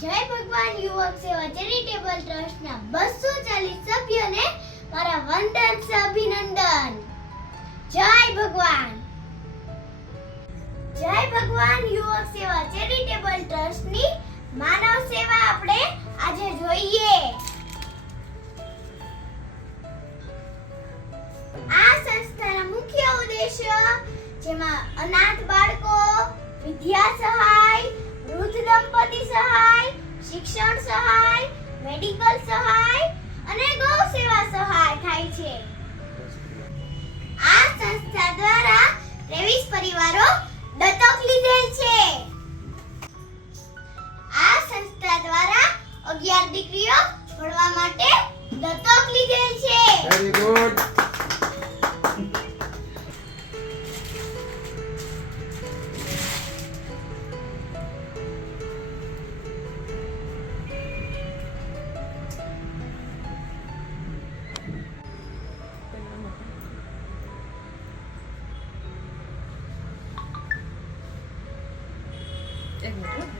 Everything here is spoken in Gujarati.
જય ભગવાન યુવક સેવા ચેરિટેબલ ટ્રસ્ટના 240 સભ્યોને મારા વંદન સે અભિનંદન. જય ભગવાન. જય ભગવાન યુવક સેવા ચેરિટેબલ ટ્રસ્ટની માનવ સેવા આપણે આજે જોઈએ. આ સંસ્થાના મુખ્ય ઉદ્દેશ્ય જેમાં અનાથ બાળકો, વિદ્યા સહાય, વૃદ્ધ દંપતી સહાય, શિક્ષણ સહાય, મેડિકલ સહાય અને ગૌ સેવા સહાય થાય છે. આ સંસ્થા દ્વારા 23 પરિવારો દત્તક લીધેલ છે. આ સંસ્થા દ્વારા 11 દીકરીઓ ભણવા માટે દત્તક લીધેલ છે. Very good. એક મિનિટ.